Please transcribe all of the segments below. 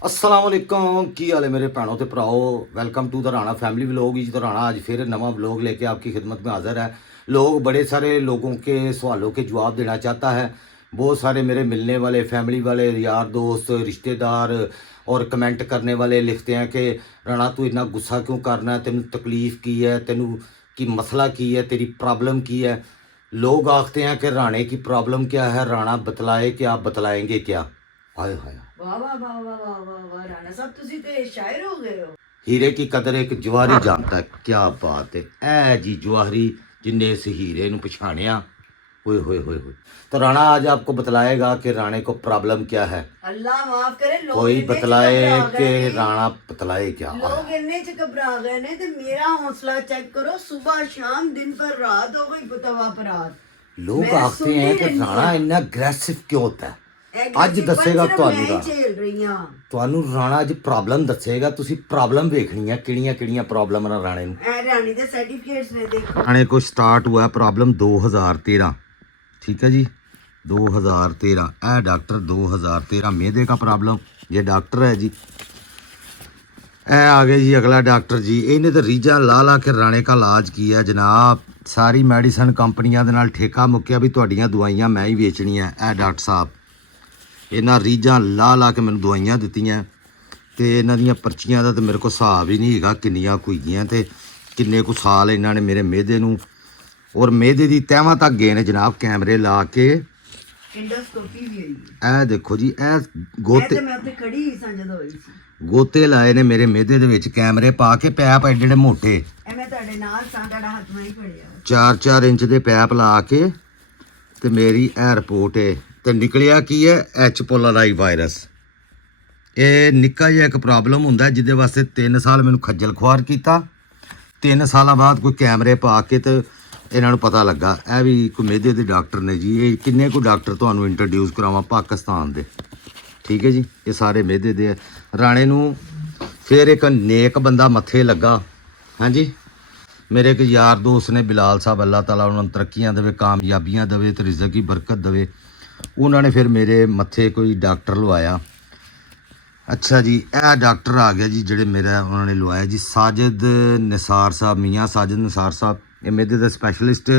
अस्सलाम वालेकुम की हाल है मेरे भैनों ते भराओ। Welcome to the Rana family vlog. जी तो राणा आज फिर नवा व्लॉग लेके आपकी खिदमत में हाज़िर है। लोग बड़े सारे लोगों के सवालों के जवाब देना चाहता है। बहुत सारे मेरे मिलने वाले फैमिली वाले यार दोस्त रिश्तेदार और कमेंट करने वाले लिखते हैं कि राणा तू इतना गुस्सा क्यों करना है, तेन तकलीफ़ की है, तेनू की मसला की है, तेरी प्रॉब्लम की है। लोग आखते हैं कि राणे की प्रॉब्लम क्या है, राणा बतलाए कि आप बतलाएंगे क्या। हाय हाय वाह वाह वाह वाह वाह वाह वाह राणा साहब तुसी ते शायर हो गए हो। हीरे की कदर एक जवाहरी जानता है। क्या बात है, ऐ जी जवाहरी जिन्ने इस हीरे नू पछाणिया। होए होए होए होए। तो राणा आज आपको बतलाएगा कि राणे को प्रॉब्लम क्या है। अल्लाह माफ करे लोग कोई इन्ने च बतलाए घबरा कि गए ने। राणा बतलाए क्या। लोग इन्ने च घबरा गए ने ते मेरा हौसला चेक करो, सुबह शाम दिन पर रात हो गई तवा पर रात। लोग मैं आखते हैं कि राणा इन्ना अग्रेसिव क्यों होता है। ਅੱਜ ਦੱਸੇਗਾ ਤੁਹਾਨੂੰ मैं ਰਾਣਾ। झेल रही हां। ਤੁਹਾਨੂੰ ਰਾਣਾ ਅੱਜ ਪ੍ਰੋਬਲਮ ਦੱਸੇਗਾ। ਤੁਸੀਂ ਪ੍ਰੋਬਲਮ ਵੇਖਣੀ ਹੈ ਕਿਹੜੀਆਂ ਕਿਹੜੀਆਂ ਪ੍ਰੋਬਲਮ ਨੇ ਰਾਣੇ ਨੂੰ। ए रानी दे सर्टिफिकेट्स ने देखो। राणे को स्टार्ट हुआ है प्रॉब्लम 2013। ठीक है जी 2013। ए डॉक्टर 2013 मैदे का प्रॉब्लम। ये डॉक्टर है जी। ए आ गए जी अगला डॉक्टर जी। इन्हें तो रीझां ला ला के राणे का इलाज किया जनाब। सारी मैडिसन कंपनियां दे नाल ठेका मुक्या भी तुहाडियां दवाइयां मैं ही वेचनियां। ए डॉक्टर साहब इन्हां रीझां ला ला के मैनूं दवाइयां दित्तियां ते इन्हां दीयां पर्चियां दा ते मेरे को हिसाब ही नहीं हैगा किन्नियां कुई गईयां ते किन्ने कुछ साल इन्हां ने मेरे मेदे नूं और मेदे दी तहवां तक गए ने जनाब कैमरे ला के। एंडोस्कोपी भी हुई ए देखो जी ए मैं गोते ते मैं उत्ते खड़ी ही सां जदों होई सी। गोते लाए ने मेरे मेदे दे विच कैमरे पा के पैप एडे एडे मोटे ए मैं तुहाडे नाल सां, तुहाडा हत्थ मैं ही फड़िया। 4-4 इंच दे पैप ला के ते मेरी ए रिपोर्ट है ते निकलिया की है एच पोलाराई वायरस। ਇਹ ਨਿੱਕਾ ਜਿਹਾ ਇੱਕ ਪ੍ਰੋਬਲਮ ਹੁੰਦਾ ਜਿਹਦੇ ਵਾਸਤੇ 3 ਸਾਲ ਮੈਨੂੰ ਖੱਜਲ ਖੁਆਰ ਕੀਤਾ। 3 ਸਾਲਾਂ ਬਾਅਦ ਕੋਈ ਕੈਮਰੇ ਪਾ ਕੇ ਤੇ ਇਹਨਾਂ ਨੂੰ ਪਤਾ ਲੱਗਾ ਇਹ ਵੀ ਕੋਈ ਮੇਦੇ ਦੇ ਡਾਕਟਰ ਨੇ ਜੀ। ਇਹ ਕਿੰਨੇ ਕੁ ਡਾਕਟਰ ਤੁਹਾਨੂੰ ਇੰਟਰੋਡਿਊਸ ਕਰਾਵਾਂ ਪਾਕਿਸਤਾਨ ਦੇ। ਠੀਕ ਹੈ ਜੀ ਇਹ ਸਾਰੇ ਮੇਦੇ ਦੇ। ਰਾਣੇ ਨੂੰ ਫਿਰ ਇੱਕ ਨੇਕ ਬੰਦਾ ਮੱਥੇ ਲੱਗਾ। ਹਾਂਜੀ ਮੇਰੇ ਇੱਕ ਯਾਰ ਦੋਸਤ ਨੇ ਬਿਲਾਲ ਸਾਹਿਬ ਅੱਲਾਹ ਤਾਲਾ ਉਹਨਾਂ ਨੂੰ ਤਰੱਕੀਆਂ ਦੇਵੇ, ਕਾਮਯਾਬੀਆਂ ਦੇਵੇ ਤੇ ਰਿਜ਼ਕ ਦੀ ਬਰਕਤ ਦੇਵੇ। ਉਹਨਾਂ ਨੇ ਫਿਰ ਮੇਰੇ ਮੱਥੇ ਕੋਈ ਡਾਕਟਰ ਲਵਾਇਆ। अच्छा जी यह डॉक्टर आ गया जी जेडे मेरा उन्होंने लवाया जी साजिद निसार साहब, मियाँ साजिद निसार साहब। ये मेरे दे स्पैशलिस्ट।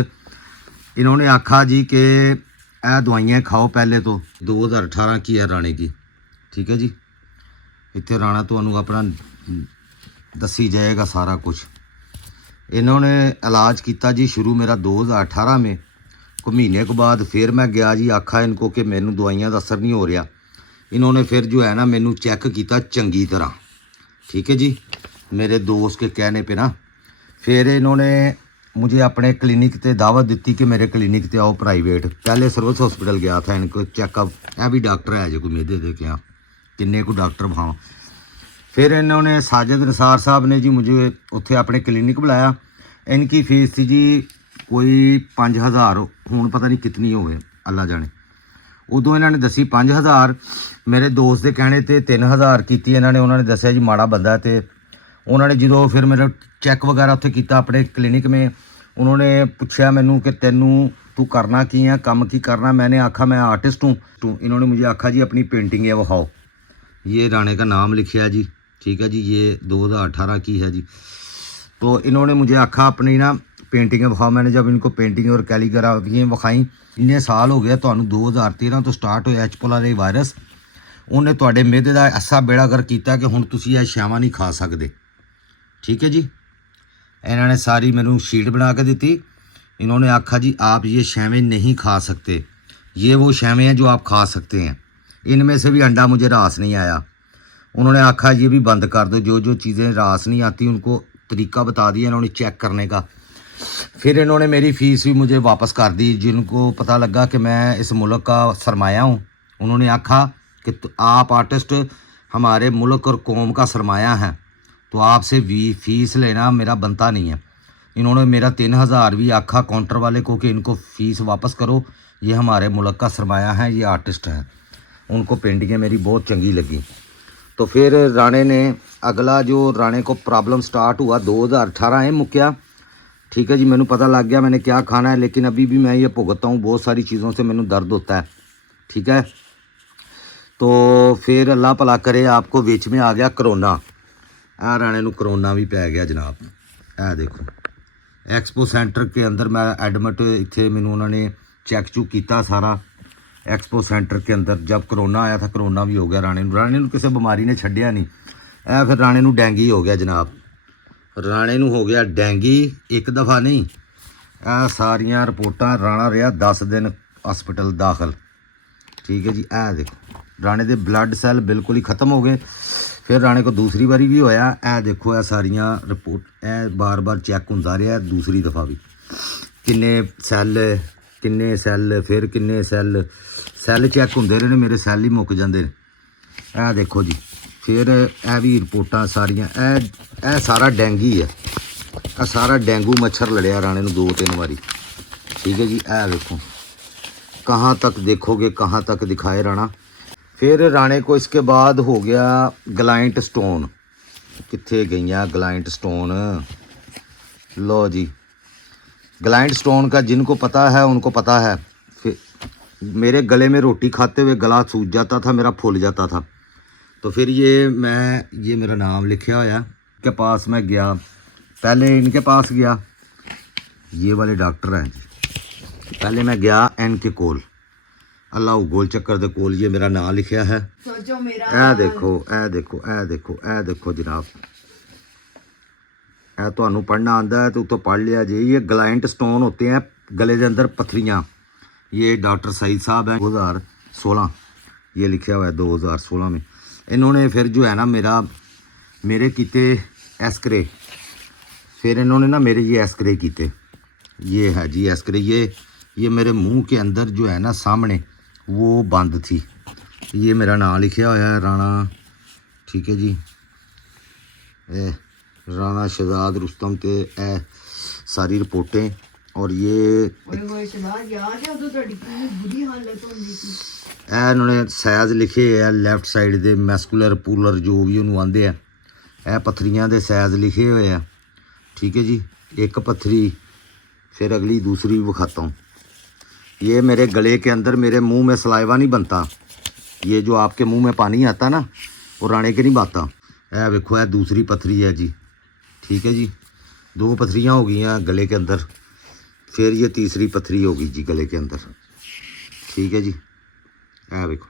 इन्होंने आखा जी कि यह दवाइयाँ खाओ पहले तो 2018 की है राणे की। ठीक है जी इतने राणा तो अपना दसी जाएगा सारा कुछ। इन्होंने इलाज किया जी शुरू मेरा 2018 में। को महीने के बाद फिर मैं गया जी आखा इनको कि मैनू दवाइयाँ का असर नहीं हो रहा। इन्होंने फिर जो है ना मैनू चेक किया चंगी तरह। ठीक है जी मेरे दोस्त के कहने पे ना फिर इन्होंने मुझे अपने क्लिनिक ते दावत दी कि मेरे क्लिनिक ते आओ प्राइवेट। पहले सर्विस हॉस्पिटल गया था इनको चेकअप। यह भी डॉक्टर है जो कोई मेदे दे क्या किन्ने को डॉक्टर भाव। फिर इन्होंने साजिद निसार साहब ने जी मुझे उत्थे अपने क्लिनिक बुलाया। इनकी फीस थी जी कोई 5000। हूँ पता नहीं कितनी हो गए अल्लाह जाने। उदों इन्होंने दसी 5000। मेरे दोस्त के कहने ते 3000 की इन्होंने। उन्होंने दसिया जी माड़ा बंदा ते उन्होंने जो फिर मेरा चैक वगैरह उत्थे किया अपने क्लिनिक में। उन्होंने पूछा मैनू कि तेनू तू करना की है, काम की करना। मैंने आखा मैं आर्टिस्ट हूँ। इन्होंने मुझे आखा जी अपनी पेंटिंग है विखाओ। ये राणे का नाम लिखा जी। ठीक है जी ये 2018 की है जी। तो इन्होंने मुझे आखा अपनी ना पेंटिंग विखाओ। मैंने जब इनको पेंटिंग और कैलीग्राफियाँ विखाई। इन्ने साल हो गया तो 2013 तो स्टार्ट होया एच पोलाराई वायरस। उन्हें तुहाडे मेदे दा ऐसा बेड़ा कर किया कि हुण तुसीं यह छावां नहीं खा सकते। ठीक है जी इन्होंने सारी मैनू शीट बना के दी। इन्होंने आखा जी आप ये शैवें नहीं खा सकते, ये वो शैवें हैं जो आप खा सकते हैं। इनमें से भी अंडा मुझे रास नहीं आया। उन्होंने आखा ये भी बंद कर दो, जो जो चीज़ें रास नहीं आती उनको तरीका बता दिया इन्होंने चेक करने का। फिर इन्होंने मेरी फ़ीस भी मुझे वापस कर दी। जिनको पता लगा कि मैं इस मुल्क का सरमाया हूँ उन्होंने आखा कि आप आर्टिस्ट हमारे मुल्क और कौम का सरमाया है तो आपसे फ़ीस लेना मेरा बनता नहीं है। इन्होंने मेरा 3000 भी आखा काउंटर वाले को कि इनको फ़ीस वापस करो, ये हमारे मुल्क का सरमाया है, ये आर्टिस्ट हैं। उनको पेंटिंगें मेरी बहुत चंगी लगी। तो फिर राणे ने अगला जो राणे को प्रॉब्लम स्टार्ट हुआ 2018 है मुक्या। ठीक है जी मैनू पता लग गया मैंने क्या खाना है। लेकिन अभी भी मैं ये भुगतता हूँ बहुत सारी चीज़ों से मैनू दर्द होता है। ठीक है तो फिर अल्लाह भला करे आपको बीच में आ गया करोना। आ राणे नू करोना भी पै गया जनाब। ए देखो एक्सपो सेंटर के अंदर मैं एडमिट इत्थे मैनू उन्होंने चेक चुक किया सारा। एक्सपो सेंटर के अंदर जब करोना आया था, करोना भी हो गया राणे नू किसी बीमारी ने छड्डिया नहीं। ए फिर राणे नू डेंगी हो गया जनाब। राणे नू हो गया डेंगी एक दफ़ा नहीं, ए सारियां रिपोर्टां राणा रहा 10 दिन हॉस्पिटल दाखिल। ठीक है जी। ए देखो राणे दे ब्लड सैल बिल्कुल ही ख़त्म हो गए। फिर राणे को दूसरी बारी भी होया। ए देखो ए सारियां रिपोर्ट ए बार बार चेक होंदा रहा दूसरी दफ़ा भी, किन्ने सैल फिर किन्ने सैल चेक होंदे रहे। मेरे सैल ही मुक जाते। ए देखो जी फिर ए भी रिपोर्टां सारियां ए सारा डेंगी है। ए सारा डेंगू मच्छर लड़िया राणे नू 2-3 बारी। ठीक है जी। ए देखो कहाँ तक देखोगे, कहाँ तक दिखाए राणा। फिर राणे को इसके बाद हो गया ग्लाइंट स्टोन। कित्थे गईयां ग्लाइंट स्टोन? लो जी ग्लाइंट स्टोन का जिनको पता है उनको पता है। फिर मेरे गले में रोटी खाते हुए गला सूज जाता था, मेरा फूल जाता था। तो फिर ये मेरा नाम लिखा होया के पास मैं गया, पहले इनके पास गया, ये वाले डॉक्टर हैं जी। पहले मैं गया इनके कोल, अल्लाह गोल चक्कर दे कोल, ये मेरा नाम लिखा है। सोचो मेरा ए देखो ए देखो ए देखो ए देखो जनाब, ए तो पढ़ना आंदा है तो तो पढ़ लिया जी। ये ग्लाइंट स्टोन होते हैं गले के अंदर पथरियाँ। ये डॉक्टर सईद साहब हैं 2016, ये लिखा हुआ है 2016 में। इन्होंने फिर जो है ना मेरे किते एक्सरे, फिर इन्होंने ना मेरे ये एक्सरे किते। ये है जी एक्सरे, ये मेरे मुंह के अंदर जो है ना सामने वो बंद थी। ये मेरा नाम लिखा हुआ है राणा। ठीक है जी। राणा शहजाद रुस्तम ते ए सारी रिपोर्टें और ये इन्होंने सैज लिखे है लैफ्ट साइड दे मैस्कुलर पूलर जो भी उन्होंने आंदे हैं। ए पत्थरियां दे सैज लिखे हुए हैं। ठीक है जी। एक पत्थरी फिर अगली दूसरी भी विखाता हूँ। ये मेरे गले के अंदर मेरे मुंह में सलाइवा नहीं बनता। ये जो आपके मुंह में पानी आता ना वो राणे के नहीं बाता। ए देखो है दूसरी पत्थरी है जी। ठीक है जी। 2 पत्थरियाँ हो गई हैं गले के अंदर, फिर ये तीसरी पत्थरी होगी जी गले के अंदर। ठीक है जी। ए देखो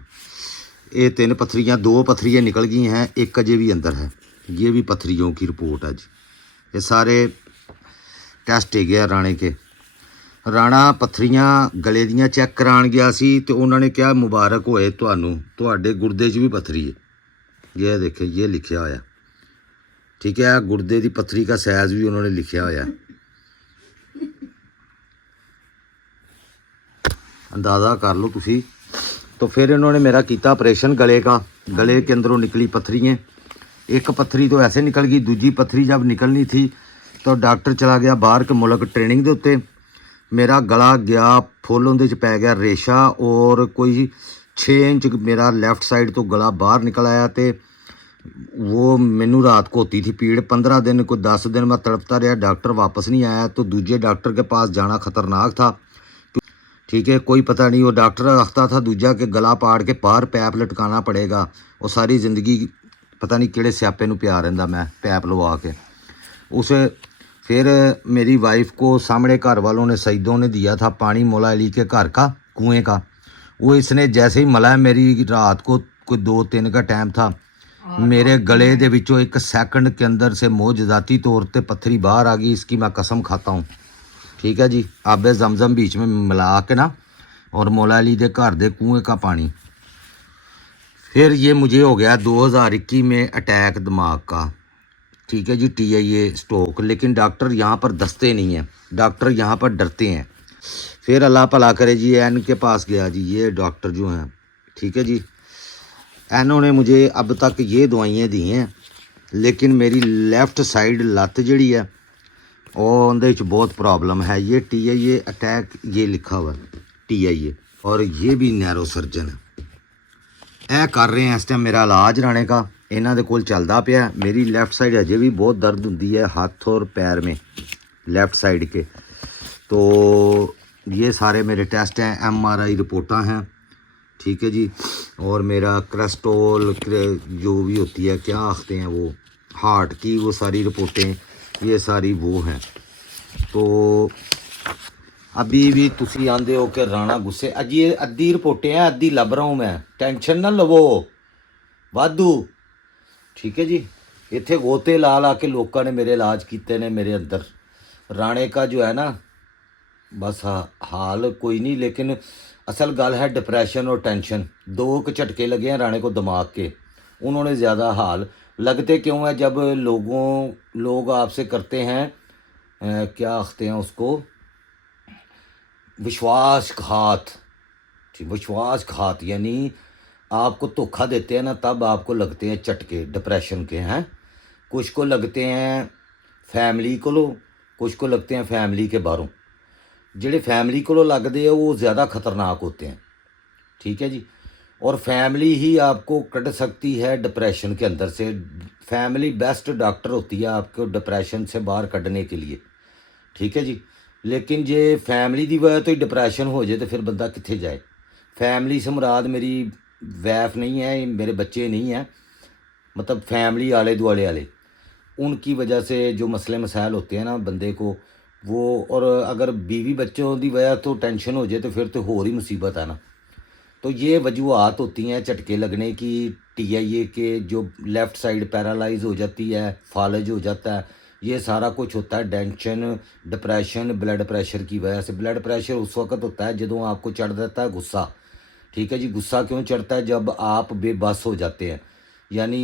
ये 3 पत्थरियाँ, 2 पत्थरियाँ निकल गई हैं, एक अजे भी अंदर है। ये भी पत्थरियों की रिपोर्ट है जी। ये सारे टेस्ट है गया राणे के। राणा पत्थरियाँ गले दियां चैक करान गया सी तो उन्होंने कहा मुबारक होए तुहानू, तुहाडे गुर्दे 'च भी पत्थरी है। ये देखे ये लिखा होया। ठीक है। गुर्दे की पत्थरी का सैज भी उन्होंने लिखा होया। अंदाज़ा कर लो तुसी। तो फिर इन्होंने मेरा किया ऑपरेशन गले का। गले के अंदरों निकली पत्थरियाँ, एक पत्थरी तो ऐसे निकल गई, दूजी पत्थरी जब निकलनी थी तो डॉक्टर चला गया बाहर के मुल्क ट्रेनिंग के उत्ते। मेरा गला गया फुल, उहदे च पै गया रेशा और कोई 6 इंच मेरा लैफ्ट साइड तो गला बाहर निकल आया। तो वो मैनू रात को होती थी पीड़, 15 दिन कोई 10 दिन मैं तड़पता रहा, डॉक्टर वापस नहीं आया। तो दूजे डॉक्टर के पास जाना ख़तरनाक था। ठीक है। कोई पता नहीं, वो डॉक्टर रखता था दूजा के गला पाड़ के बाहर पैप लटकाना पड़ेगा। वो सारी ज़िंदगी पता नहीं किहड़े स्यापे नूं प्या रहिंदा मैं पैप लवा के उसे। फिर मेरी वाइफ को सामने घर वालों ने सईदों ने दिया था पानी मौला अली के घर का कुएं का। वो इसने जैसे ही मला, मेरी रात को कोई 2-3 का टाइम था, मेरे गले दे विचों 1 सेकंड के अंदर से मोजदाती तौर पे पत्थरी बाहर आ गई। इसकी मैं कसम खाता हूँ। ठीक है जी। आबे जमजम बीच में मिला के ना और मौला अली के घर दे कुएं का पानी। फिर ये मुझे हो गया 2021 में अटैक दिमाग का। ठीक है जी। TIA stroke. लेकिन डॉक्टर यहाँ पर दसते नहीं हैं, डॉक्टर यहाँ पर डरते हैं। फिर अल्लाह भला करे जी इनके पास गया जी। ये डॉक्टर जो हैं, ठीक है जी, इन्होंने मुझे अब तक ये दवाइयाँ दी हैं, लेकिन मेरी लैफ्ट साइड लत्त जड़ी है और उनदे च बहुत प्रॉब्लम है। ये TIA अटैक ये लिखा हुआ है TIA। और ये भी नैरो सर्जन है। ए कर रहे हैं इस टाइम मेरा इलाज राणे का, इन्हां दे कोल चलदा पिया। मेरी लैफ्ट साइड अजे भी बहुत दर्द होंदी है हाथ और पैर में लेफ़्ट साइड के। तो ये सारे मेरे टेस्ट हैं, MRI रिपोर्टां हैं। ठीक है जी। और मेरा कोलेस्ट्रॉल जो भी होती है, क्या आखते हैं वो, हार्ट की वो सारी रिपोर्टें, ये सारी वो हैं। तो अभी भी तुसी आंदे हो कि राणा गुस्से, अज ये अद्धी रिपोर्टें हैं, अद्धी लभ रहा हूँ मैं, टेंशन ना लवो वाधू। ठीक है जी। इत्थे गोते ला ला के लोगों ने मेरे इलाज किए ने मेरे अंदर। राणे का जो है ना बस हाल कोई नहीं, लेकिन असल गल है डिप्रेशन और टेंशन, दो के झटके लगे हैं राणे को दिमाग के। उन्होंने ज़्यादा हाल लगते क्यों है, जब लोग आपसे करते हैं क्या आखते हैं उसको, विश्वासघात। ठीक, विश्वासघात यानी आपको धोखा देते हैं ना, तब आपको लगते हैं झटके डिप्रेशन के हैं। कुछ को लगते हैं फैमिली को, कुछ को लगते हैं फैमिली के बाहरों। ਜਿਹੜੇ फैमिली को लगते हैं वो ज़्यादा ख़तरनाक होते हैं। ठीक है जी। और फैमिली ही आपको कट सकती है डिप्रेशन के अंदर से। फैमिली बेस्ट डॉक्टर होती है आपको डिप्रेशन से बाहर कढ़ने के लिए। ठीक है जी। लेकिन जे फैमिली की वजह तो ही डिप्रेशन हो जाए तो फिर बंदा कित्थे जाए। फैमिली से मुराद मेरी वैफ नहीं है, मेरे बच्चे नहीं हैं, मतलब फैमिली आले दुआले वाले, उनकी वजह से जो मसले मसाइल होते हैं ना बंदे को वो। और अगर बीवी बच्चों की वजह तो टेंशन हो जाए तो फिर तो होर ही मुसीबत है ना। तो ये वजूहत होती हैं झटके लगने की। TIA के जो लेफ़्ट साइड पैरालाइज हो जाती है, फालज हो जाता है, ये सारा कुछ होता है टेंशन, डिप्रेशन, ब्लड प्रेशर की वजह से। ब्लड प्रेशर उस वक्त होता है जब आपको चढ़ जाता है गुस्सा। ठीक है जी। गुस्सा क्यों चढ़ता है, जब आप बेबस हो जाते हैं। यानी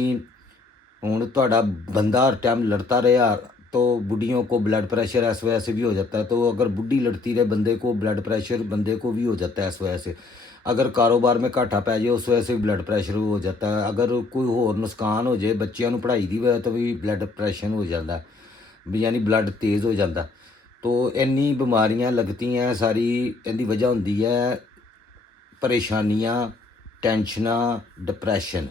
हूँ तो बंदा हर टाइम लड़ता रहा तो बुढ़ियों को ब्लड प्रेशर इस वजह से भी हो जाता है। तो अगर बुढ़ी लड़ती रहे बंदे को ब्लड प्रेशर बंदे को भी हो जाता है इस वजह से। अगर कारोबार में घाटा पै जाए उस वजह से भी ब्लड प्रेशर हो जाता है। अगर कोई होर नुकसान हो जाए बच्चों को पढ़ाई की वजह तो भी ब्लड प्रेशर हो जाता है, यानी ब्लड तेज़ हो जाता। तो इन्नी बीमारियां लगती हैं, सारी इनकी वजह होंदी है परेशानियां, टेंशना, डिप्रेशन।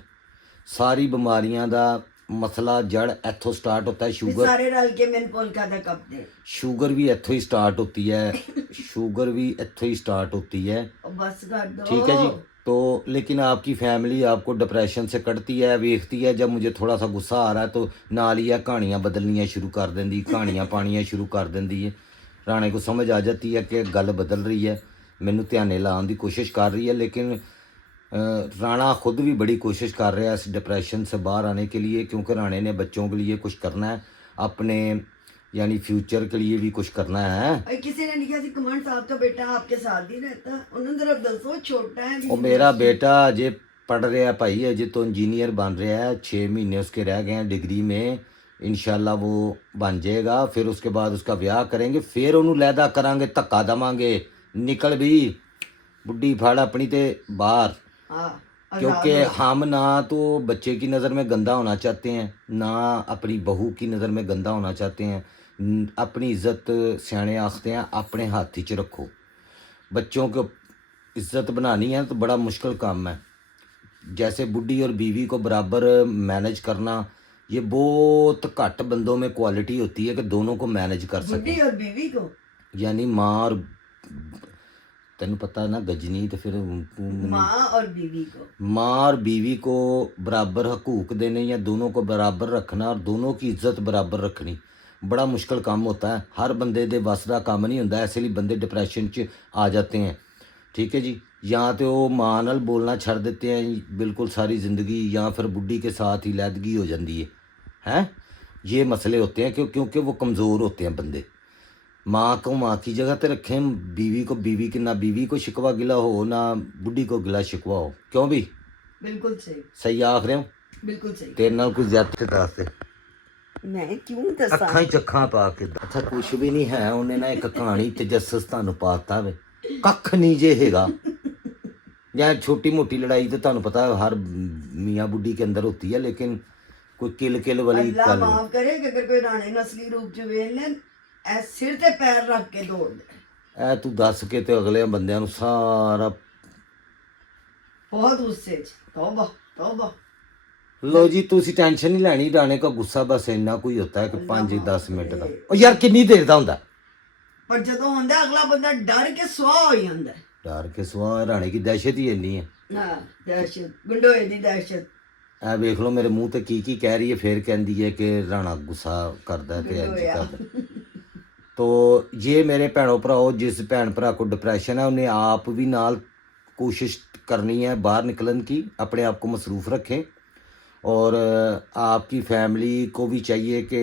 सारी बीमारियां का मसला जड़ इत्थों स्टार्ट होता है। शुगर सारे रल के मैंने पोलका दा कप दे, शुगर भी इत्थों ही स्टार्ट होती है, शुगर भी इत्थों ही स्टार्ट होती है। बस कर दो। ठीक है जी। तो लेकिन आपकी फैमिली आपको डिप्रेशन से कढ़ती है, वेखती है जब मुझे थोड़ा सा गुस्सा आ रहा है तो नाल ही कहानियाँ बदलनियाँ शुरू कर देंदी, कहानियाँ पानियाँ शुरू कर देंदी है। राणे को समझ आ जाती है कि गल बदल रही है, मैनू ध्याने लाने की कोशिश कर रही है। लेकिन राणा खुद भी बड़ी कोशिश कर रहा है इस डिप्रेशन से बाहर आने के लिए, क्योंकि राणे ने बच्चों के लिए कुछ करना है, अपने यानी फ्यूचर के लिए भी कुछ करना है। किसी ने लिखा थी कमेंट्स, आपका बेटा आपके साथ ही रहता, उन्होंने जरा दसो, छोटा है और मेरा बेटा अजय पढ़ रहा है भाई, अजय तो इंजीनियर बन रहा है, 6 महीने उसके रह गए हैं डिग्री में, इंशाल्लाह वो बन जाएगा। फिर उसके बाद उसका ब्याह करेंगे, फिर उन्होंने लैदा करांगे, धक्का देवांगे, निकल भी बुढ़ी फड़ अपनी ते बाहर। क्योंकि हम ना तो बच्चे की नज़र में गंदा होना चाहते हैं, ना अपनी बहू की नज़र में गंदा होना चाहते हैं। अपनी इज़्ज़त सियाने आखते हैं अपने हाथ च रखो। बच्चों को इज़्ज़त बनानी है तो बड़ा मुश्किल काम है। जैसे बुढ़ी और बीवी को बराबर मैनेज करना, ये बहुत घट बंदों में क्वालिटी होती है कि दोनों को मैनेज कर सके। बुढ़ी और बीवी को, यानी माँ और, तेन पता है ना गजनी, तो फिर माँ और बीवी को, माँ और बीवी को बराबर हकूक देने या दोनों को बराबर रखना और दोनों की इज्जत बराबर रखनी बड़ा मुश्किल काम होता है। हर बंदे दे बस का काम नहीं होता, इसलिए बंदे डिप्रेशन च आ जाते हैं। ठीक है जी। या तो वो माँ नाल बोलना छड़ देते हैं बिल्कुल सारी ज़िंदगी, या फिर बुढ़ी के साथ ही लैदगी हो जाती है। हैं ये मसले होते हैं क्योंकि वो कमज़ोर होते हैं बंदे। माँ को माँ की जगह पे रखें, बीवी को बीवी की, ना बीवी को शिकवा गिला हो ना बुढ़ी को गिला शिकवा हो। क्यों भी बिल्कुल सही, सही आख रहे हो, बिल्कुल सही। तेरे नाल कोई ज्यादा दस मैं क्यों दसा, अखा ही चखा पा के। अच्छा कुछ भी नहीं है, उन्हें ना एक कहानी तजस्सुस तुहानू पाता वे, कख नहीं जे हैगा। या छोटी मोटी लड़ाई तो तुहानू पता है हर मियाँ बुढ़ी के अंदर होती है, लेकिन कोई किल वाली अल्लाह गल माफ करे कि अगर कोई राणे नस्ली रूप च वेख लेन, ऐ सिर ते पैर रख के दौड़ दे। ऐ तू दस के ते अगले बंदियां नू सारा बहुत गुस्से च, तौबा तौबा। लो जी तुसी टेंशन नहीं लैनी, राणे का गुस्सा बस इन्ना कोई होता है कि 5-10 मिनट का। और यार कितनी देर का होंदा, पर जदों होंदा अगला बंदा डर के सुआह हो जांदा है। डर के सिवा राणे की दहशत ही इन्नी है। ਹਾਂ ਦਹਿਸ਼ਤ ਗੰਡੋਏ ਦੀ ਦਹਿਸ਼ਤ ਇਹ ਵੇਖ ਲਓ ਮੇਰੇ ਮੂੰਹ ਤੇ ਕੀ ਕਹਿ ਰਹੀ ਹੈ, ਫਿਰ ਕਹਿੰਦੀ ਹੈ ਕਿ ਰਾਣਾ ਗੁੱਸਾ ਕਰਦਾ ਤੇ ਇੰਜ ਗੰਡੋਇਆ ਕਰਦਾ। तो ये मेरे भैनों भराओ, जिस भैन भरा को डिप्रेशन है उन्हें आप भी नाल कोशिश करनी है बाहर निकलन की, अपने आप को मसरूफ़ रखें। और आपकी फैमिली को भी चाहिए कि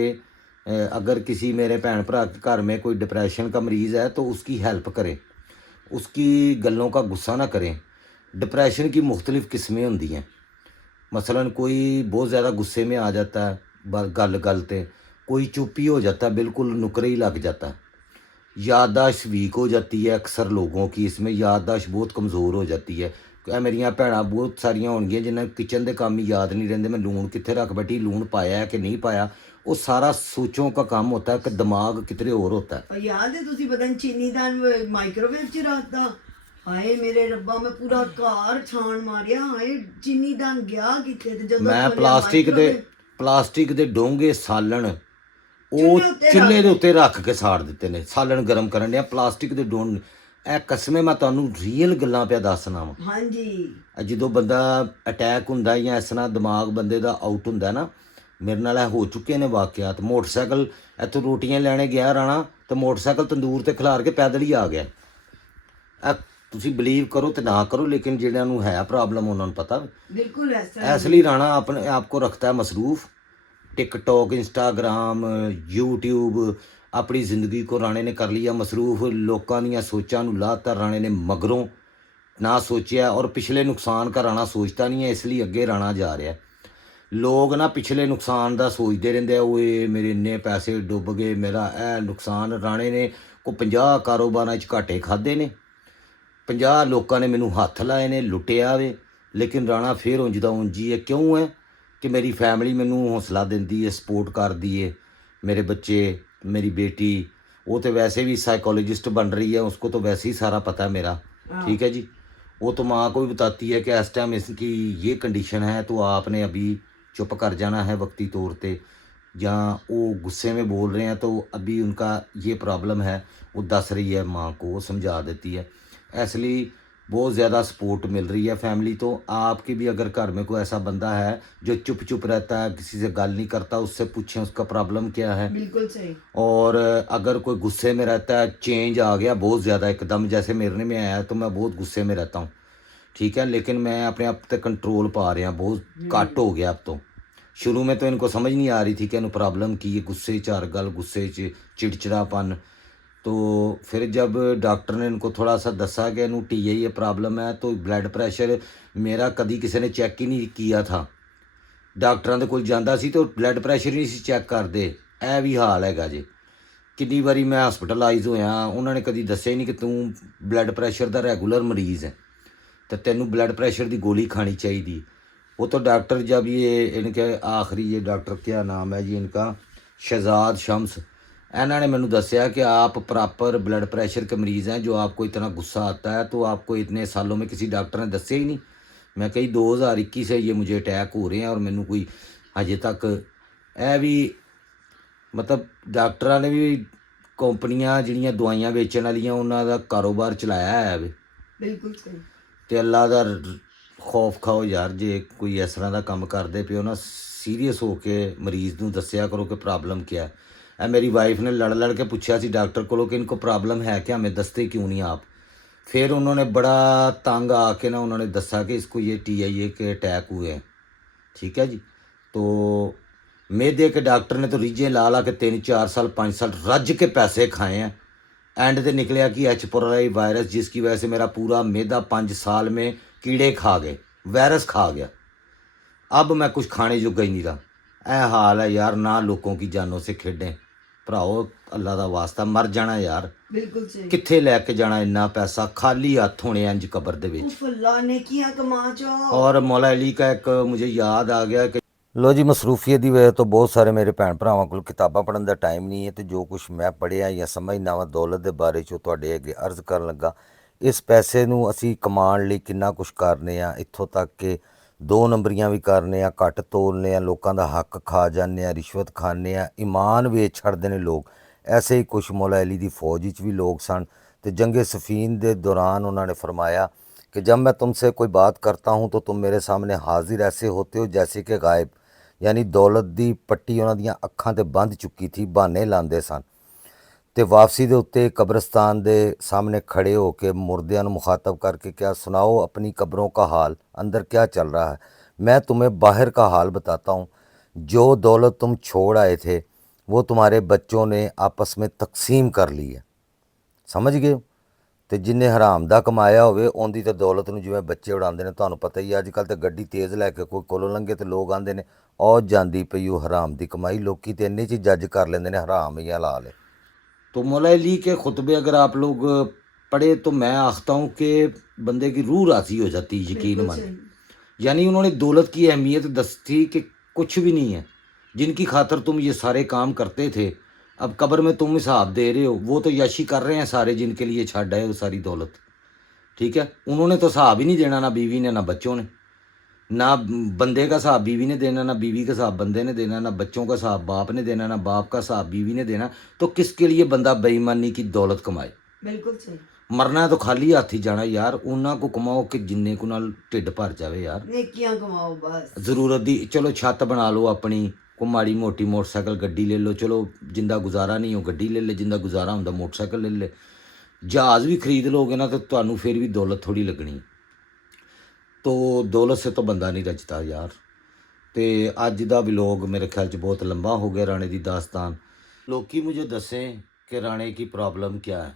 अगर किसी मेरे भैन भरा के घर में कोई डिप्रेशन का मरीज़ है तो उसकी हेल्प करें, उसकी गलों का गुस्सा ना करें। डिप्रेशन की मुख्तलिफ़ किस्में होंदी हैं। मसलन कोई बहुत ज़्यादा गुस्से में आ जाता है गल गल पे, कोई चुप ही हो जाता है, बिल्कुल नुकरे ही लग जाता है। याददाश्त वीक हो जाती है अक्सर लोगों की, इसमें याददाश्त बहुत कमज़ोर हो जाती है। मेरिया भैन बहुत सारिया होंगे जिन्हें किचन के काम ही याद नहीं रहते, मैं लून कितने रख बैठी, लून पाया है कि नहीं पाया, वो सारा सोचों का काम होता है कि दिमाग कितने और होता है। और याद है तुसी पता नहीं चीनी दान माइक्रोवेव च रखता, हाय मेरे रब्बा मैं पूरा घर छान मारिया, हाय चीनी दान गया किथे ते जदों मैं खोलिया प्लास्टिक ਦੇ ਡੋਂਗੇ ਸਾਲਣ ਉਹ ਚੁੱਲ੍ਹੇ ਉੱਤੇ ਚੁੱਲ੍ਹੇ ਦੇ ਉੱਤੇ ਰੱਖ ਕੇ ਸਾੜ ਦਿੱਤੇ ਨੇ, ਸਾਲਣ ਗਰਮ ਕਰਨ ਡਿਆ ਪਲਾਸਟਿਕ ਦੇ ਡੋਂਗ। ਇਹ ਕਸਮੇ ਮੈਂ ਤੁਹਾਨੂੰ ਰੀਅਲ ਗੱਲਾਂ ਪਿਆ ਦੱਸਣਾ ਵਾ। ਹਾਂਜੀ ਜਦੋਂ ਬੰਦਾ ਅਟੈਕ ਹੁੰਦਾ ਜਾਂ ਇਸ ਤਰ੍ਹਾਂ ਦਿਮਾਗ ਬੰਦੇ ਦਾ ਆਊਟ ਹੁੰਦਾ ਨਾ, ਮੇਰੇ ਨਾਲ ਇਹ ਹੋ ਚੁੱਕੇ ਨੇ ਵਾਕਿਆਤ। ਮੋਟਰਸਾਈਕਲ ਇੱਥੋਂ ਰੋਟੀਆਂ ਲੈਣੇ ਗਿਆ ਰਾਣਾ ਤੇ ਮੋਟਰਸਾਈਕਲ ਤੰਦੂਰ ਤੇ ਖਿਲਾਰ ਕੇ ਪੈਦਲ ਹੀ ਆ ਗਿਆ। ਇਹ ਤੁਸੀਂ ਬਿਲੀਵ ਕਰੋ ਤੇ ਨਾ ਕਰੋ, ਲੇਕਿਨ ਜਿਹੜਿਆਂ ਨੂੰ ਹੈ ਪ੍ਰੋਬਲਮ ਉਹਨਾਂ ਨੂੰ ਪਤਾ। बिल्कुल ऐसा इसलिए राणा अपने आप को रखता है मसरूफ़। टिकटॉक, इंस्टाग्राम, यूट्यूब, अपनी ज़िंदगी को राणे ने कर लिया मसरूफ़। लोगों दी सोचां नूं लाता राणे ने मगरों ना सोचिया, और पिछले नुकसान का राणा सोचता नहीं है, इसलिए अगे राणा जा रहा है। लोग ना पिछले नुकसान का सोचते रहते हैं, ओए मेरे इन्ने पैसे डुब गए, मेरा यह नुकसान। राणे ने को 50 कारोबारां च घाटे खाधे ने, 50 लोगों ने मैनू हत्थ लाए ने, लुटिया वे, लेकिन राणा फिर उंज दा उंज ही है। क्यों है कि मेरी फैमिली मैनू हौसला देती है, सपोर्ट करती है। मेरे बच्चे, मेरी बेटी, वो तो वैसे भी साइकोलॉजिस्ट बन रही है, उसको तो वैसे ही सारा पता है मेरा, ठीक है जी। वो तो माँ को भी बताती है कि इस टाइम इसकी ये कंडीशन है तो आपने अभी चुप कर जाना है वक्ती तौर पे, या वो गुस्से में बोल रहे हैं तो अभी उनका ये प्रॉब्लम है, वो दस रही है माँ को, वो समझा देती है। इसलिए बहुत ज़्यादा सपोर्ट मिल रही है फैमिली। तो आपके भी अगर घर में कोई ऐसा बंदा है जो चुप चुप रहता है, किसी से गल नहीं करता, उससे पूछें उसका प्रॉब्लम क्या है। बिल्कुल सही। और अगर कोई गुस्से में रहता है, चेंज आ गया बहुत ज़्यादा एकदम, जैसे मेरे में आया तो मैं बहुत गुस्से में रहता हूँ, ठीक है, लेकिन मैं अपने आप पे कंट्रोल पा रहा, बहुत घट हो गया अब तो। शुरू में तो इनको समझ नहीं आ रही थी कि इन्होंने प्रॉब्लम की है, गुस्से चार गल, गुस्से चिड़चिड़ापन। तो फिर जब डॉक्टर ने इनको थोड़ा सा दसा कि इन्हू TIA प्रॉब्लम है, तो ब्लड प्रैशर मेरा कभी किसी ने चेक ही नहीं किया था। डॉक्टरों के कोल जांदा सी तो ब्लड प्रैशर ही नहीं चेक करते। यह भी हाल हैगा जी। कितनी बारी मैं हॉस्पिटलाइज होया, उन्होंने कभी दस्या ही नहीं कि तू ब्लड प्रैशर का रेगूलर मरीज़ है तो तेनू ब्लड प्रैशर की गोली खानी चाहिए। वो तो डॉक्टर जब ये इनके आखिरी, ये डॉक्टर क्या नाम है जी इनका, शहजाद शम्स, इन्होंने मैंने दसिया कि आप प्रॉपर ब्लड प्रेशर के मरीज़ हैं, जो आपको इतना गुस्सा आता है तो आपको इतने सालों में किसी डॉक्टर ने दसिया ही नहीं। मैं कही 2021 से ये मुझे अटैक हो रहे हैं और मैनू कोई अजे तक ए भी, मतलब डॉक्टर ने भी कंपनियां जिहड़ियां दवाइयां बेचण वालियां उन्हां दा कारोबार चलाया है वे। बिल्कुल सही। तो अल्लाह का खौफ खाओ यार, जे कोई इस तरह का काम करते पे ना, सीरीयस होके मरीज़ नूं दस्या करो कि प्रॉब्लम क्या है। मेरी वाइफ ने लड़ लड़ के पूछा सी डॉक्टर को कि इनको प्रॉब्लम है क्या, हमें दसते क्यों नहीं आप। फिर उन्होंने बड़ा तंग आके ना उन्होंने दसा कि इसको ये TIA के अटैक हुए हैं, ठीक है जी। तो मैदे के डॉक्टर ने तो रीझे ला ला के 3-4 साल 5 साल रज के पैसे खाए हैं। एंड ते निकलिया कि H pylori वायरस, जिसकी वजह से मेरा पूरा मैदा 5 साल में कीड़े खा गए, वायरस खा गया। अब मैं कुछ खाने जोगा ही नहीं रहा। ऐ हाल है यार, ना लोगों की जानों से खेडें भराओ, अल्लाह का वास्ता, मर जाना यार। बिल्कुल सही। कित्थे लैके जाना इन्ना पैसा, खाली हथ होने इंज कबर दे विच। उफ अल्लाह ने किया कमा चो। और मौला अली का एक मुझे याद आ गया कि लो जी, मसरूफीयत की वजह तो बहुत सारे मेरे भैन भरावां कोल किताबां पढ़न का टाइम नहीं है, तो जो कुछ मैं पढ़िया या समझना वा दौलत के बारे चो तुहाडे अगे अर्ज करन लगा। इस पैसे नूं असीं कमाउण लई किन्ना कुछ करने आ, इत्थों तक कि 2 नंबरियां भी करने आ, घट तोलने आ, लोगों का हक खा जाने आ, रिश्वत खाने आ, ईमान वेच छड्डदे ने लोग। ऐसे ही कुछ मौला अली दी फौज विच भी लोग सन तो जंग सफ़ीन के दौरान उन्होंने फरमाया कि जब मैं तुमसे कोई बात करता हूँ तो तुम मेरे सामने हाजिर ऐसे होते हो जैसे कि गायब। यानी दौलत की पट्टी उन्हों ਦੀਆਂ ਅੱਖਾਂ ਤੇ ਬੰਦ ਚੁੱਕੀ थी, बहाने ਲਾਉਂਦੇ ਸਨ। ਤੇ ਵਾਪਸੀ ਦੇ ਉੱਤੇ ਕਬਰਸਤਾਨ ਦੇ ਸਾਹਮਣੇ खड़े हो के मुर्दियां मुखातब करके क्या सुनाओ अपनी कब्रों का हाल, अंदर क्या चल रहा है। मैं तुम्हें बाहर का हाल बताता हूँ। जो दौलत तुम छोड़ आए थे वो तुम्हारे बच्चों ने आपस में तकसीम कर ली है। समझ गए। ਤੇ ਜਿੰਨੇ ਹਰਾਮ ਦਾ ਕਮਾਇਆ ਹੋਵੇ ਉਹਦੀ ਤਾਂ ਦੌਲਤ ਨੂੰ ਜਿਵੇਂ ਬੱਚੇ ਉਡਾਉਂਦੇ ਨੇ, ਤੁਹਾਨੂੰ ਪਤਾ ਹੀ ਅੱਜ ਕੱਲ੍ਹ ਤਾਂ ਗੱਡੀ ਤੇਜ਼ ਲੈ ਕੇ ਕੋਈ ਕੋਲੋਂ ਲੰਘੇ ਤੇ ਲੋਕ ਆਉਂਦੇ ਨੇ ਉਹ ਜਾਂਦੀ ਪਈ ਉਹ ਹਰਾਮ ਦੀ ਕਮਾਈ। ਲੋਕੀ ਤੇ ਇੰਨੇ 'ਚ ਜੱਜ ਕਰ ਲੈਂਦੇ ਨੇ हराम या हलाल है। तो मौला अली के खुतबे अगर आप लोग पढ़े तो मैं आखता हूँ कि बंदे की रूह राज़ी हो जाती है, यकीन बिल्कुल मान। सही। यानी उन्होंने दौलत की अहमियत दस थी कि कुछ भी नहीं है, जिनकी खातर तुम ये सारे काम करते थे, अब कब्र में तुम हिसाब दे रहे हो। वो तो याशी कर रहे हैं सारे जिनके लिए छड़ है वो सारी दौलत। ठीक है, उन्होंने तो हिसाब ही नहीं देना, ना बीवी ने ना बच्चों ने। ना बंदे का हिसाब बीवी ने देना, ना बीवी का हिसाब बंदे ने देना, ना बच्चों का हिसाब बाप ने देना, ना बाप का हिसाब बीवी ने देना। तो किसके लिए बंदा बेईमानी की दौलत कमाए। बिल्कुल सही। मरना है तो खाली हाथ ही जाना यार। उन्होंने को कमाओ कि जिन्ने को नाल ढिड भर जावे यार। नेकियां कमाओ बस। जरूरत दी चलो छत बना लो अपनी, को माड़ी मोटी मोटरसाइकिल गड्डी ले लो, चलो जिंदा गुजारा नहीं हो गड्डी ले ले, जिंदा गुजारा होंदा मोटरसाइकिल ले ले। जहाज़ भी खरीद लोगे ना तो तुहानू फिर भी दौलत थोड़ी लगनी। तो दौलत से तो बंदा नहीं रजता यार। तो अज का व्लॉग मेरे ख्याल च बहुत लंबा हो गया राणे की दास्तान। लोग मुझे दसें कि राणे की प्रॉब्लम क्या है।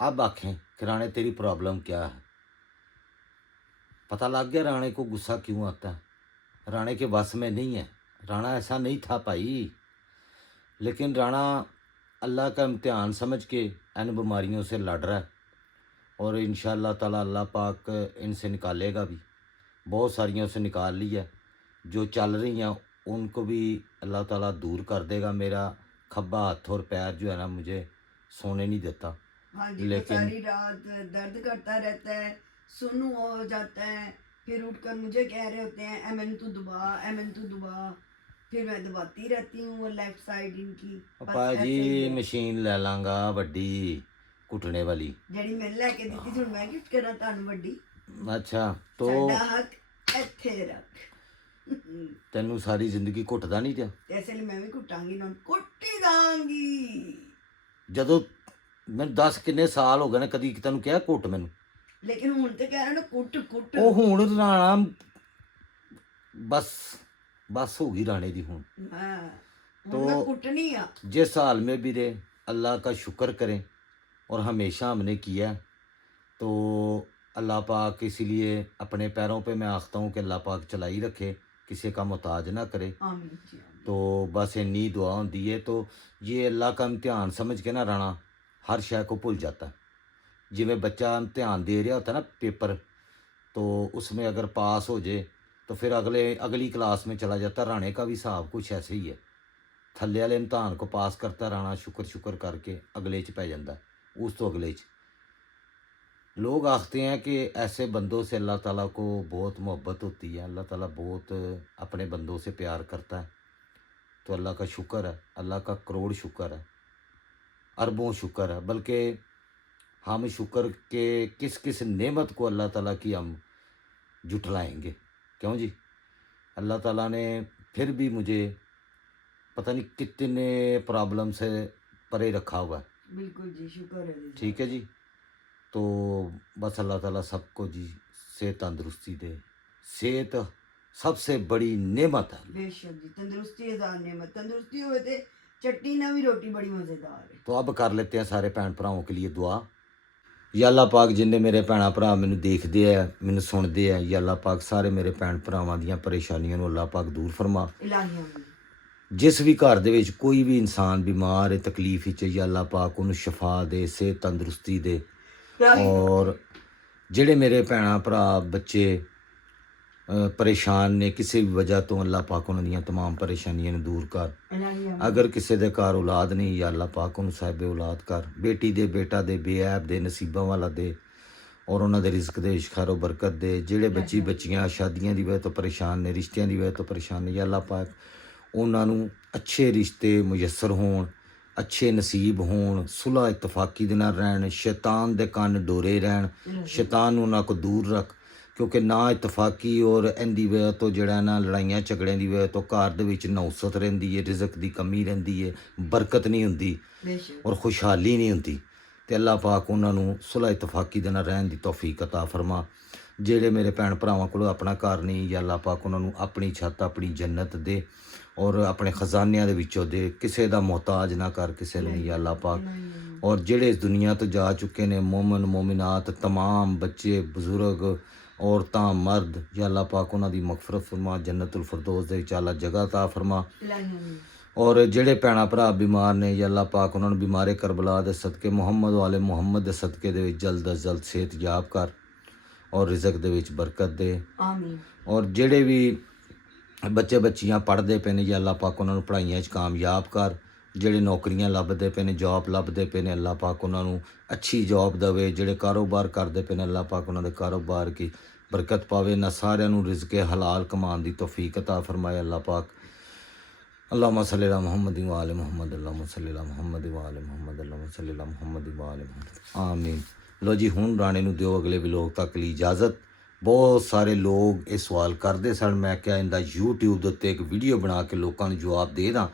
अब आखें कि राणे तेरी प्रॉब्लम क्या है। पता लग गया राणे को गुस्सा क्यों आता है। राणे के बस में नहीं है, राणा ऐसा नहीं था भाई। लेकिन राणा अल्लाह का इम्तिहान समझ के इन बीमारियों से लड़ रहा है और इंशाअल्लाह ताला अल्लाह पाक इनसे निकालेगा भी। बहुत सारियों से निकाल लिया, जो चल रही हैं उनको भी अल्लाह ताला दूर कर देगा। मेरा खब्बा हाथ और पैर जो है ना मुझे सोने नहीं देता। हाँ जी, वो सारी रात दर्द करता रहता है, सुन्न हो जाता है, फिर उठकर मुझे कह रहे होते हैं एमन तू दबा, एमन तू दबा। फिर मैं दबाती रहती हूँ वो लेफ्ट साइड इनकी। बस पापा ऐसे ही जी है। मशीन ले लांगा वड्डी घुटने वाली, ਜਿਹੜੀ ਮੈਂ ਲੈ ਕੇ ਦਿੱਤੀ ਸੀ ਹੁਣ ਮੈਂ ਗਿਫਟ ਕਰਾਂ ਤੁਹਾਨੂੰ ਵੱਡੀ। अच्छा तो ਸਾਡਾ ਹੱਕ ਇੱਥੇ ਰੱਖ। ਤੈਨੂੰ ਸਾਰੀ ਜ਼ਿੰਦਗੀ ਘੁੱਟਦਾ ਨਹੀਂ ਰਿਹਾ। ਤੇ ਇਸ ਲਈ ਮੈਂ ਵੀ ਕੁੱਟਾਂਗੀ ਨਾ, ਕੁੱਟੀ ਦਾਂਗੀ। ਜਦੋਂ ਮੈਨੂੰ 10 ਕਿੰਨੇ ਸਾਲ ਹੋ ਗਏ ਨੇ ਕਦੀ ਤੈਨੂੰ ਕਿਹਾ ਘੁੱਟ ਮੈਨੂੰ। ਲੇਕਿਨ ਹੁਣ ਤੇ ਕਹਿ ਰਹੇ ਨੇ ਕੁੱਟ ਕੁੱਟ। ਉਹ ਹੁਣ ਰਾਣਾ बस हो गई राणे दी हुण। हाँ, तो मैं कुटनी आ। जिस हाल में भी रहे अल्लाह का शुक्र करें और हमेशा हमने किया है। तो अल्लाह पाक इसीलिए अपने पैरों पे मैं आखता हूँ कि अल्लाह पाक चलाई रखे, किसी का मोहताज ना करे। आमीन जी, आमीन। तो बस इन्नी दुआ होती है। तो ये अल्लाह का इम्तिहान समझ के ना राणा हर शय को भूल जाता है। जिमें बच्चा इम्तिहान दे रहा होता है ना पेपर, तो उसमें अगर पास हो जाए तो फिर अगली क्लास में चला जाता। राणे का भी हिसाब कुछ ऐसे ही है। थल्ले वाले इम्तिहान को पास करता राणा शुक्र करके अगले च पै जाता, उस तो अगले च। लोग आखते हैं कि ऐसे बंदों से अल्लाह ताला को बहुत मोहब्बत होती है, अल्लाह ताला बहुत अपने बंदों से प्यार करता है। तो अल्लाह का शुक्र है, अल्लाह का करोड़ शुक्र है, अरबों शुक्र है। बल्कि हम शुक्र के किस किस नेमत को अल्लाह ताला की हम जुटलाएंगे। क्यों जी, अल्लाह ताला ने फिर भी मुझे पता नहीं कितने प्रॉब्लम से परे रखा हुआ है। बिल्कुल जी, शुक्र है जी। ठीक है जी। तो बस अल्लाह ताला सबको जी सेहत तंदुरुस्ती दे। सेहत सबसे बड़ी नेमत है। बेशक जी, तंदुरुस्ती हजार नेमत। तंदुरुस्ती हुए थे चटनी ना भी रोटी बड़ी मज़ेदार है। तो अब कर लेते हैं सारे भैन भराओं के लिए दुआ। या अल्लाह पाक जिन्ने मेरे भैन भरा मैनू देखते हैं मैनू सुनते हैं, या अल्लाह पाक सारे मेरे भैन भरावां दीयां परेशानियां नूं अल्लाह पाक दूर फरमा। इलाही आमीन। जिस भी घर दे विच कोई भी इंसान बीमार है तकलीफ विच, या अल्लाह पाक उन्हें शफा दे, सेहत तंदुरुस्ती दे। और जिहड़े मेरे भैन भरा बच्चे परेशान ने किसी भी वजह तो, अल्लाह पाक उन्हां दीयां तमाम परेशानियां नूं दूर कर। इलाही आमीन। अगर किसी दे घर औलाद नहीं, या अल्लाह पाक उन्हें साहिब औलाद कर। बेटी दे बेटा दे बेऐब दे नसीबां वाला दे और उन्हां दे रिस्क दे खैरो बरकत दे। जिहड़े बच्ची बच्चियां शादियां दी वजह तो परेशान ने, रिश्तियां दी वजह तो परेशान ने, या अल्लाह पाक उन्हां नूं अच्छे रिश्ते मुयसर होण, ਅੱਛੇ ਨਸੀਬ ਹੋਣ, ਸੁਲ੍ਹਾ ਇਤਫਾਕੀ ਦੇ ਨਾਲ ਰਹਿਣ, ਸ਼ੈਤਾਨ ਦੇ ਕੰਨ ਡੋਰੇ ਰਹਿਣ, ਸ਼ੈਤਾਨ ਨੂੰ ਉਹਨਾਂ ਕੋ ਦੂਰ ਰੱਖ, ਕਿਉਂਕਿ ਨਾ ਇਤਫਾਕੀ ਔਰ ਇਹਦੀ ਵਜ੍ਹਾ ਤੋਂ ਜਿਹੜਾ ਨਾ ਲੜਾਈਆਂ ਝਗੜਿਆਂ ਦੀ ਵਜ੍ਹਾ ਤੋਂ ਘਰ ਦੇ ਵਿੱਚ ਨੌਸਤ ਰਹਿੰਦੀ ਹੈ, ਰਿਜ਼ਕ ਦੀ ਕਮੀ ਰਹਿੰਦੀ ਹੈ, ਬਰਕਤ ਨਹੀਂ ਹੁੰਦੀ ਬੇਸ਼ੱਕ ਔਰ ਖੁਸ਼ਹਾਲੀ ਨਹੀਂ ਹੁੰਦੀ। ਤੇ ਅੱਲਾਹ ਪਾਕ ਉਹਨਾਂ ਨੂੰ ਸੁਲ੍ਹਾ ਇਤਫਾਕੀ ਦੇ ਨਾਲ ਰਹਿਣ ਦੀ ਤੌਫੀਕ ਅਤਾ ਫਰਮਾ। ਜਿਹੜੇ ਮੇਰੇ ਭੈਣ ਭਰਾਵਾਂ ਕੋਲ ਆਪਣਾ ਘਰ ਨਹੀਂ, ਜਾਂ ਅੱਲਾਹ ਪਾਕ ਉਹਨਾਂ ਨੂੰ ਆਪਣੀ ਛੱਤ, ਆਪਣੀ ਜੰਨਤ ਦੇ ਔਰ ਆਪਣੇ ਖਜ਼ਾਨਿਆਂ ਦੇ ਵਿੱਚੋਂ ਦੇ, ਕਿਸੇ ਦਾ ਮੁਹਤਾਜ ਨਾ ਕਰ ਕਿਸੇ ਨੂੰ, ਜਾਂ ਅੱਲਾਹ ਪਾਕ। ਔਰ ਜਿਹੜੇ ਇਸ ਦੁਨੀਆ ਤੋਂ ਜਾ ਚੁੱਕੇ ਨੇ ਮੋਮਨ ਮੋਮਿਨਾਤ, तमाम ਬੱਚੇ ਬਜ਼ੁਰਗ, ਔਰਤਾਂ ਮਰਦ, ਜਾਂ ਅੱਲਾਹ ਪਾਕ ਉਹਨਾਂ ਦੀ ਮਗਫਰਤ ਫਰਮਾ, ਜੰਨਤੁਲ ਫਿਰਦੌਸ ਦੇ ਵਿੱਚ ਅੱਲਾਹ ਜਗ੍ਹਾ ਅਤਾ ਫਰਮਾ। ਔਰ ਜਿਹੜੇ ਭੈਣਾਂ ਭਰਾ ਬਿਮਾਰ ਨੇ, ਜਾਂ ਅੱਲਾਹ ਪਾਕ ਉਹਨਾਂ ਨੂੰ ਬਿਮਾਰੇ ਕਰਬਲਾ ਦੇ ਸਦਕੇ, ਮੁਹੰਮਦ ਵਾਲੇ ਮੁਹੰਮਦ ਦੇ ਸਦਕੇ ਦੇ ਵਿੱਚ ਜਲਦ ਅਜ਼ ਜਲਦ ਸਿਹਤ ਯਾਬ ਕਰ ਔਰ ਰਿਜ਼ਕ ਦੇ ਵਿੱਚ ਬਰਕਤ ਦੇ। ਆਮੀਨ। ਔਰ ਜਿਹੜੇ ਵੀ ਬੱਚੇ ਬੱਚੀਆਂ ਪੜ੍ਹਦੇ ਪਏ ਨੇ, ਜਾਂ ਅੱਲਾਹ ਪਾਕ ਉਹਨਾਂ ਨੂੰ ਪੜ੍ਹਾਈਆਂ 'ਚ ਕਾਮਯਾਬ ਕਰ। ਜਿਹੜੇ ਨੌਕਰੀਆਂ ਲੱਭਦੇ ਪਏ ਨੇ, ਜੌਬ ਲੱਭਦੇ ਪਏ ਨੇ, ਅੱਲਾਹ ਪਾਕ ਉਹਨਾਂ ਨੂੰ ਅੱਛੀ ਜੌਬ ਦੇਵੇ। ਜਿਹੜੇ ਕਾਰੋਬਾਰ ਕਰਦੇ ਪਏ ਨੇ, ਅੱਲਾਹ ਪਾਕ ਉਹਨਾਂ ਦੇ ਕਾਰੋਬਾਰ ਕੀ ਬਰਕਤ ਪਾਵੇ। ਨਾ ਸਾਰਿਆਂ ਨੂੰ ਰਿਜ਼ਕੇ ਹਲਾਲ ਕਮਾਉਣ ਦੀ ਤੌਫੀਕ ਅਤਾ ਫਰਮਾਏ ਅੱਲਾਹ ਪਾਕ। ਅੱਲਾਹੁம்ம ਸੱਲੀ ਅਲਾ ਮੁਹੰਮਦ व आले ਮੁਹੰਮਦ, ਅੱਲਾਹੁம்ம ਸੱਲੀ ਅਲਾ ਮੁਹੰਮਦ व आले ਮੁਹੰਮਦ, ਅੱਲਾਹੁம்ம ਸੱਲੀ ਅਲਾ ਮੁਹੰਮਦ व आले ਮੁਹੰਮਦ। ਆਮੀਨ। ਲੋ ਜੀ, ਹੁਣ ਰਾਣੇ ਨੂੰ ਦਿਓ ਅਗਲੇ ਵਲੋਗ ਤੱਕ ਲਈ ਇਜਾਜ਼ਤ। ਬਹੁਤ ਸਾਰੇ ਲੋਕ ਇਹ ਸਵਾਲ ਕਰਦੇ ਸਨ, ਮੈਂ ਕਿਹਾ ਇਹਦਾ YouTube ਦੇ ਉੱਤੇ ਇੱਕ ਵੀਡੀਓ ਬਣਾ ਕੇ ਲੋਕਾਂ ਨੂੰ ਜਵਾਬ ਦੇ ਦਾਂ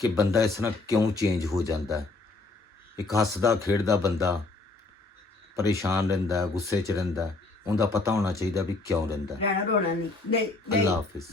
ਕਿ ਬੰਦਾ ਇਸ ਤਰ੍ਹਾਂ ਕਿਉਂ ਚੇਂਜ ਹੋ ਜਾਂਦਾ ਹੈ। ਇੱਕ ਹੱਸਦਾ ਖੇਡਦਾ ਬੰਦਾ ਪਰੇਸ਼ਾਨ ਰਹਿੰਦਾ, ਗੁੱਸੇ 'ਚ ਰਹਿੰਦਾ, ਉਹਦਾ ਪਤਾ ਹੋਣਾ ਚਾਹੀਦਾ ਵੀ ਕਿਉਂ ਰਹਿੰਦਾ। ਰਹਿਣਾ ਰੋਣਾ ਨਹੀਂ। ਅੱਲਾਹ ਹਾਫਿਜ਼।